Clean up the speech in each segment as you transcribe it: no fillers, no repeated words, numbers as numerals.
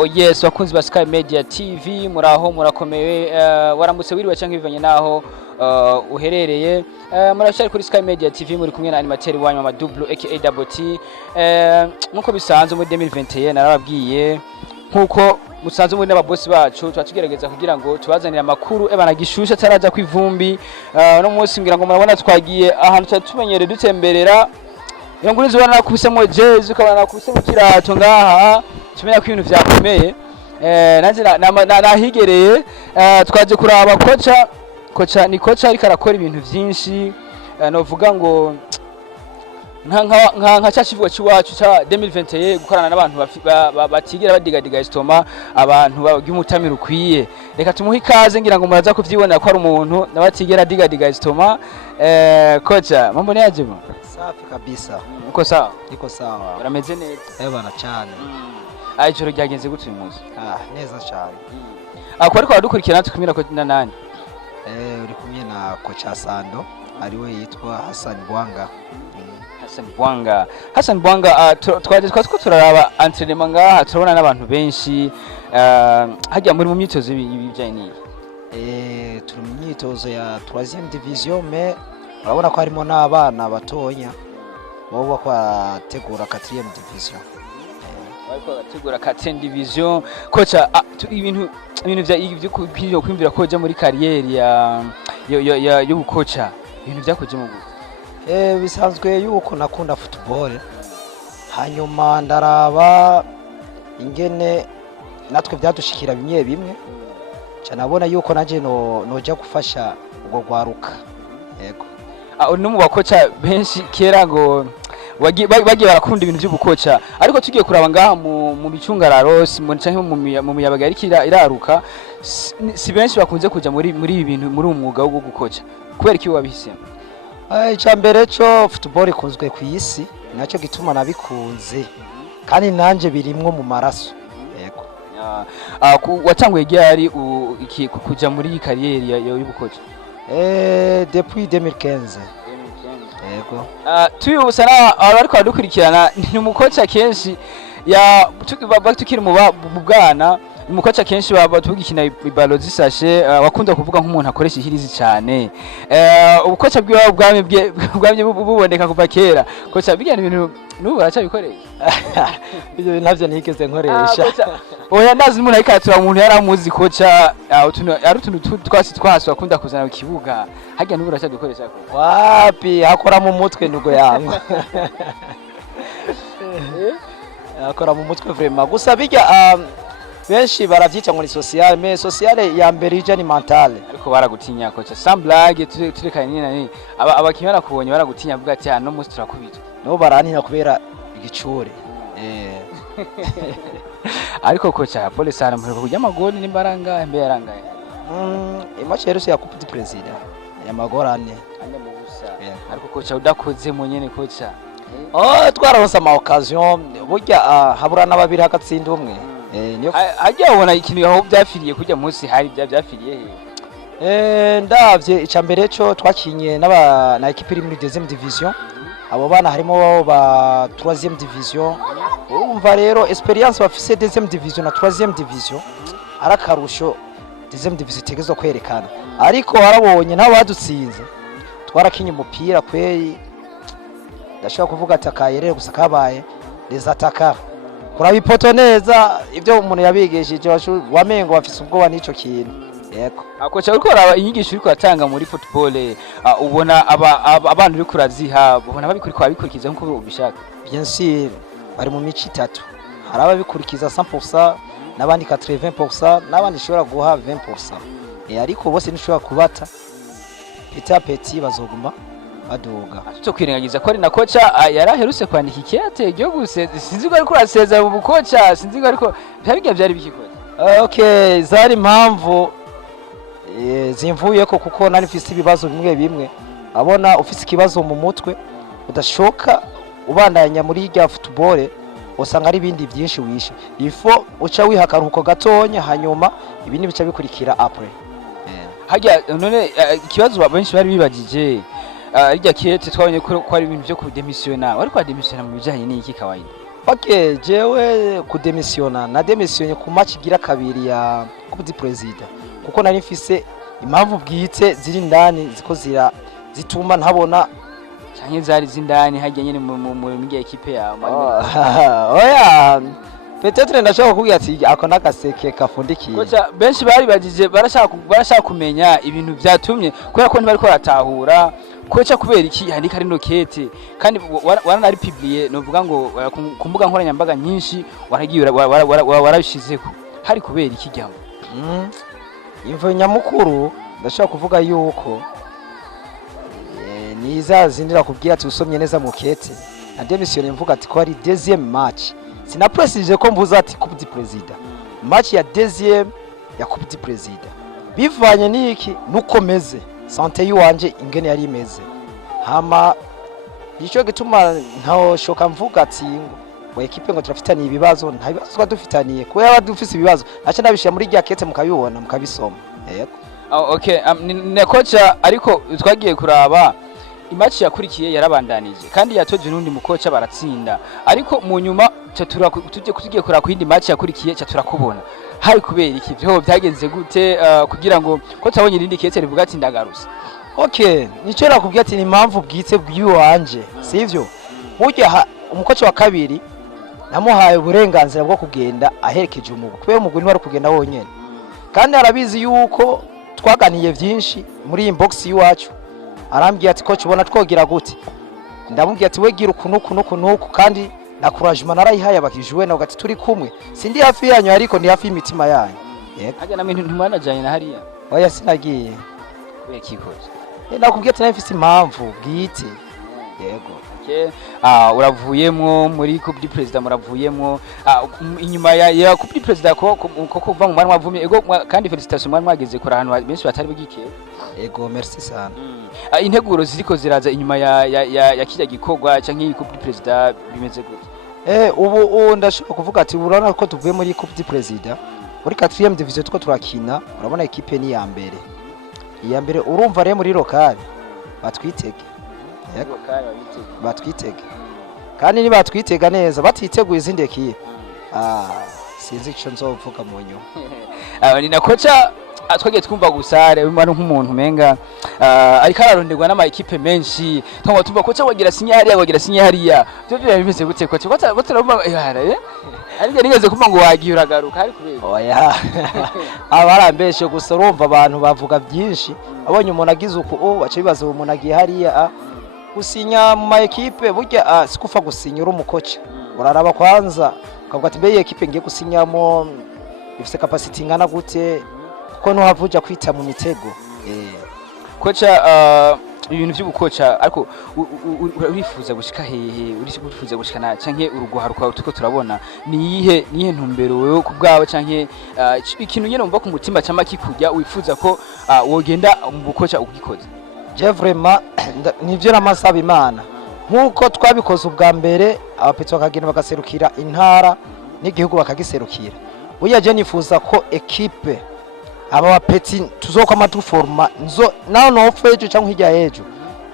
Oh yes, wakunzi ba Sky Media TV muraho murakomeye waramutse wiriwe cyangwa bivanye naho uherereye murashari kuri Sky Media TV muri kumwe na animateur wanyu ma double aka double T nkuko bisanzwe muri 2021 narababwiye nkuko musanzwe muri n'ababosi bacu twatugerageza kugira ngo tubazanire amakuru ebana gishusha taraza kwivumbi no munsi ngira ngo murabona twagiye ahantu cyatumenyere dutemberera iyo nguri zibana nakubisemo jazz ukabana nakubisemo kirato ngaha tumenya ko ibintu vyakomeye nanze nahigereye twaje kuraba kocha ni kocha ariko arakora ibintu vyinshi novuga ngo nka cyashivuga ciwacu ca 2021 gukorana n'abantu batigera badigadiga estoma abantu bagimutami rukwiye reka tumuhe ikaze ngira ngo muraza kuvyibonera ko ari umuntu nabatigera digadiga estoma kocha mambo ni aje bo safi kabisa uko sawa niko sawa urameze neza bana cyane ijoro ryagenze gute uyu munsi neza cyane ko ariko wadukurikirana tukumira ko nani uri kumwe na kocha Sando ariwe yitwa Hassan Bwanga Hassan Bwanga twaje turaraba entraînement ngaha turabona n'abantu benshi hajya muri mu myitozo y'ibijyanye turi mu myitozo ya 3e division mais urabona ko harimo n'abana batonya bo bategura 4e division bariko bategura 4e division kocha ibintu byo kwimvira ko je muri carrière yo gukocha ibintu byakoje mu bisanzwe yuko nakunda football hanyuma ndaraba ingene natwe byadushikira bimwe canabona yuko naje noja gufasha ubwo gwaruka yego no mu bakocha benshi kera ngo bagiye barakunda ibintu by'ubukocha ariko tugiye kuraba ngaha mu bicungararo canke mu miyabaga ariko iraruka si benshi bakunze kuja muri ibi bintu muri umwuga wo gukocha kubera iki wabihisemo Icyambere cyo football ikunzwe ku isi nacyo gituma nabikunze kandi nanje birimwo mu maraso yego watanguye ryari kuja muri iyi carrière y'ubukocha depuis 2015 yego tuyubusa ariko adukurikirana ni umukocha kenshi tukiri mu bwana umukocha kenshi batugikina ibalo zisashe wakunda kuvuga nk'umuntu akoresha ihirizi cyane ubukocha bw'abamwe buboneka kuva kera kocha bigana ibintu nubu aracabikoreye ibyo navyo nigeze nkoresha oya ndazi umuntu arikatura umuntu yaramuzi kocha ari utuntu twasi akunda kuzana mu kibuga hajya nubu aracabikoresha ko wapi akora mu mutwe ndugo yangu akora mu mutwe vraiment gusa bijya benshi baravyita ngo ni social mais social ya mbere ije ni mentale ariko baragutinya kocha samblage turekanye nani abakimara kubonye baragutinya avuga ati no musi turakubitwa no baranina kubera igicure ariko kocha pole sana muheruka kujya amagoni n'imbaranga mbe yarangaye imatch ya Coupe du President ya magorane ande mu busa ariko kocha udakoze mu nyene kocha twararonse ama occasion burya habura n'ababiri hagatsinda umwe ajya ubona ikintu aho byafiriye kujya munsi hari byafiriye ndavye icambere cyo twakinye na equipe iri muri 2e division abo bana harimo ba 3e division umva rero experience bafise 2e division na 3e division arakarusho 2e division tegezwe kwerekana ariko warabonye nabo badutsinze twarakinye umupira kweri ndashaka kuvuga atakayerere gusa kabaye les attaquants kurabipoto neza ibyo umuntu yabigishije wamengo bafise ubwoba n'ico kintu yego akocha uriko raba inyigisho uriko atanga muri football ubona abantu uri kuraziha ubona babikurikiza nkuko ubishaka bien sûr bari mu mici 3 hari ababikurikiza 100% nabandi 80% nabandi shobora guha 20% ariko bose nishobora kubata petit bazoguma baduga cyo kwirengagiza ko ari na kocha yaraherutse kwandika ikete ryo guseze sinzi ko ariko uraseza mu bukocha sinzi ko ariko byari bikikoze okay zari impamvu zimvuye ko kuko nari mfise ibibazo bimwe abona ufise ikibazo mu mutwe udashoka ubandanya muri rya football usanga ari bindi byinshi wishe ifo uca wihakaruko gatonya hanyuma ibindi bica bikurikira après hajya none ikibazo benshi bari bibagije irya kete twabonye ko ari ibintu byo kudemissiona ariko ademissiona mu bijanye n'iki kawaida Okay, jewe kudemisiona na demisionye ku match igira kabiri ya Coupe du President kuko nari mfise impamvu bwite ziri ndani ziko zituma ntabona canke zari zindani hajya nyene mu ekipe yawe. Oya peut-être ndashaka kugira ati ako nakaseke kafundikiye. Kocha benshi bari bagije barashaka kumenya ibintu byatumye kubera ko ntibari ko ratahura kocha kubera iki handika ari nokete kandi waranari publier novuga ngo kumbuga nkoranyambaga nyinshi waragiye warabishizeko hari kubera iki jambo. Imvo nyamukuru ndashaka kuvuga yuko niza zindira kubwira ati usomye neza mukete na demissione mvuga ati ko ari deuxième match sina préciser ko mvuza ati Coupe du Président match ya deuxième ya Coupe du Président bivanye niki nukomeze santé yuwanje ingene yari imeze hama ico gituma ntaho shoka mvuga ati ngo ekipe ngo turafitaniye ibibazo nta bibazo twadufitaniye ko yaba dufise ibibazo acha ndabishya muri rya kete mukabibona mukabisoma yego. Okay, ne kocha ariko twagiye kuraba imatch yakurikiye yarabandanije kandi yatoje nundi mukocha baratsinda ariko mu nyuma tugiye kuraba ku yindi match yakurikiye turakubona hari kubera iki byo byagenze gute kugira ngo ko tabonye irindi kete rivuga ati ndagaruse. Okay, nico nakubwiye ati ni impamvu bwite bw'iwanje sivyo burya umukocha wa kabiri namuhaye uburenganzira bwo kugenda aherekeje umugwi kubera umugwi ntwari kugenda wonyene kandi arabizi yuko twaganiye byinshi muri inbox yiwacu arambwiye ati coach ubona twogira gute ndamubwiye ati we gira ukunuku kandi na couragement narayihaye abakijwe na ugati turi kumwe sindi hafi yanyu ariko ndi hafi y'imitima yanyu yego hajya namwe ntimwanajanye na hariya. Oya sinagiye kubera kikoze nakubwiye ati nafise impamvu bwite yego. Okay, uravuyemwo muri Coupe du Président muravuyemwo inyuma ya Coupe du Président ko kuva mu mwana wavumye ego kandi felicitation mwana mwageze kuri ahantu benshi batari bugike. Ego merci sana. Integuro ziriko ziraza inyuma ya kijya gikorwa canke iyi Coupe du Président bimeze gute? Ubu ndashaka kuvuga ati urabona ko tuvuye muri Coupe du Président muri 4e division tuko turakina urabona equipe ni ya mbere. Iya mbere urumva rero muri local batwitege. Yego batwitege kandi ni batwitega neza batiteguye izindekiye sinzi ico nzovuga mu nyuma. Ni na kocha twagiye twumva gusare umwana nk'umuntu menga ariko araronderwa n'ama equipe menshi tongo tumva kocha wagira sinya hariya byo bimeze gute kocha batarumva ariko nigeze kumva ngo wagiye uragaruka ari kubera. Oya abarambeshe gusa urumva abantu bavuga byinshi abonye umuntu agize uko bace bibaza umuntu agiye hariya gusinya mu ma equipe burya sikufa gusinya uri umukocha uraraba kwanza ukavuga ati mbeye equipe ngiye gusinyamo ifise capacity ngana gute kuko no havuja kwita mu mitego kocha ibintu by'ubukocha ariko urifuza gushika hehe urifuza gushikana canke uruguharuka tuko turabona nihe ntumbero wewe ku bwawe canke ikintu nyene umva ku mutima cyama kikujya wifuza ko wogenda mu bukocha ugikoze. Je vraiment nivyo namasaba Imana nkuko twabikoze ubwa mbere abapetso bakagenda bagaserukira intara n'igihugu bakagiserukira buya je nifuza ko equipe aba bapeti tuzoko amatuforma nzo naho no fejo cyangwa hirya yejo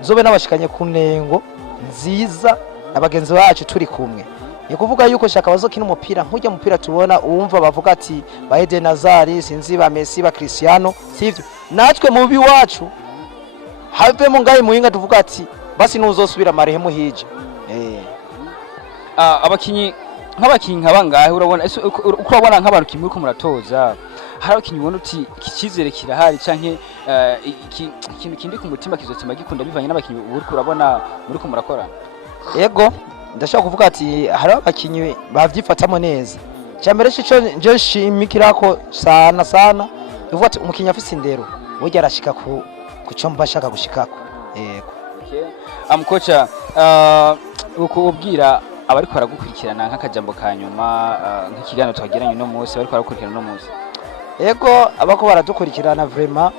nzobe nabashikanye ku nengo nziza abagenzi bacu turi kumwe ni kuvuga yuko shaka bazokina umupira nkujya mupira tubona uwumva bavuga ati ba Eden Hazard sinzi ba Messi ba Cristiano sivyo natwe mubi wacu have mu ngayi muhinga tuvuga ati basi nuzosubira marehemu hije abakinyi nk'abangahe urabona uko urabona nk'abantu kimwe ko muratoza hari abakinyi ubona uti ikizere kirahari canke ikintu kindi ku mutima kizotima gikunda bivanye n'abakinyi uri kurabona muri ko murakora. Yego ndashaka kuvuga ati hari abakinyi bavyifatamo neza cyambere cyo nje shimikirako sana uvuga ati umukinyi afise indero burya arashika ku cyo mbashaka gushikako. Yego kocha uko ubwira abariko baragukurikirana nk'akajambo kanyuma nk'ikiganiro twagiranye no munsi bariko baragukurikirana no munsi. Yego abako baradukurikirana vraiment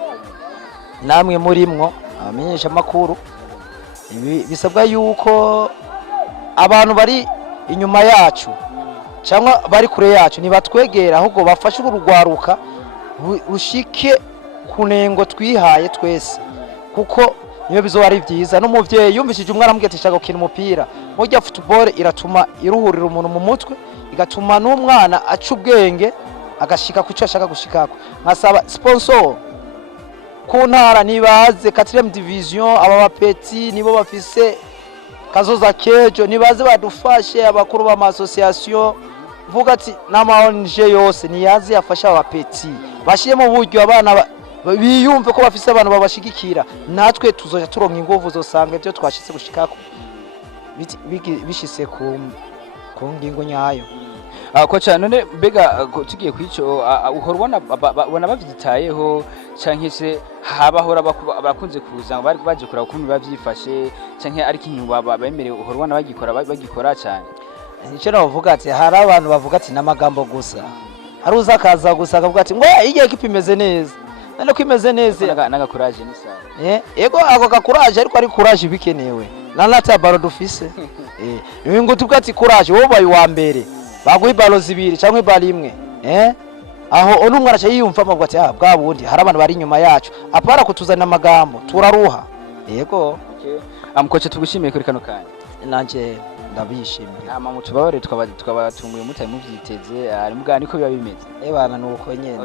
namwe murimwo amenyesha makuru bisabwa yuko abantu bari inyuma yacu cyangwa bari kure yacu nibatwegera ahubwo bafashe urugwaruka rushike kunengo twihaye twese kuko niyo bizoba ari vyiza n'umuvyeyi yumvishije umwana amubwira ati shaka gukina umupira burya football iratuma iruhurira umuntu mu mutwe igatuma n'umwana aca ubwenge agashika ku cyo ashaka gushikako nkasaba sponsor ku ntara nibaze 4e division aba bapeti nibo bafise kazoza kejo nibaze badufashe abakuru ba association vuga ati nama ONG yose niyazi yafasha abapeti bashiye mu buryo abana biyumve ko bafise abantu babashigikira natwe tuzoja turonka ingovu zosanga ibyo twashitse gushikako bishise ku ngingo nyayo. Kocha none mbega tugiye kwico uhorwana bona bavyitayeho canke se habahora bakunze kuza bari baje kuraba ukuntu bavyifashe canke ari kintu babemerewe uhorwana bagikora cyane. Nico navuga ati hari abantu bavuga ati namagambo gusa hari uzakaza gusa akavuga ati ngo igiye equipe imeze neza none ko imeze neza naga courage ni sawa ego ako ka courage ariko ari courage bikenewe nata baro dufise ngo tuvuga ati courage wowe bayi wa mbere baguha balo zibiri cyangwa balo imwe aho ono umwana cyo yiyumva amavuga ati bwa bundi hari abantu bari inyuma yacu apara kutuzana amagambo turaruha yego amkoce tugushimiye kuri kano kanya nanje ndabishimiye mutubabare tukabatunguye mutaye muvyiteze ari mugana niko biba bimeze bana nuko nyene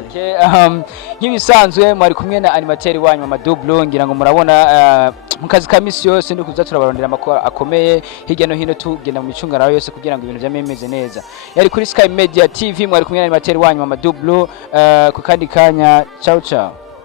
nk'ibisanzwe mwari kumwe na animateur wanyu Mama Double ngira ngo murabona mu kazi ka misi yose ndi kuza turabarondera amakora akomeye hirya no hino tugenda mu micungara yose kugira ngo ibintu byamemeze neza yari kuri Sky Media TV mwari kumwe na animateur wanyu Mama Double ku kandi kanya ciao ciao.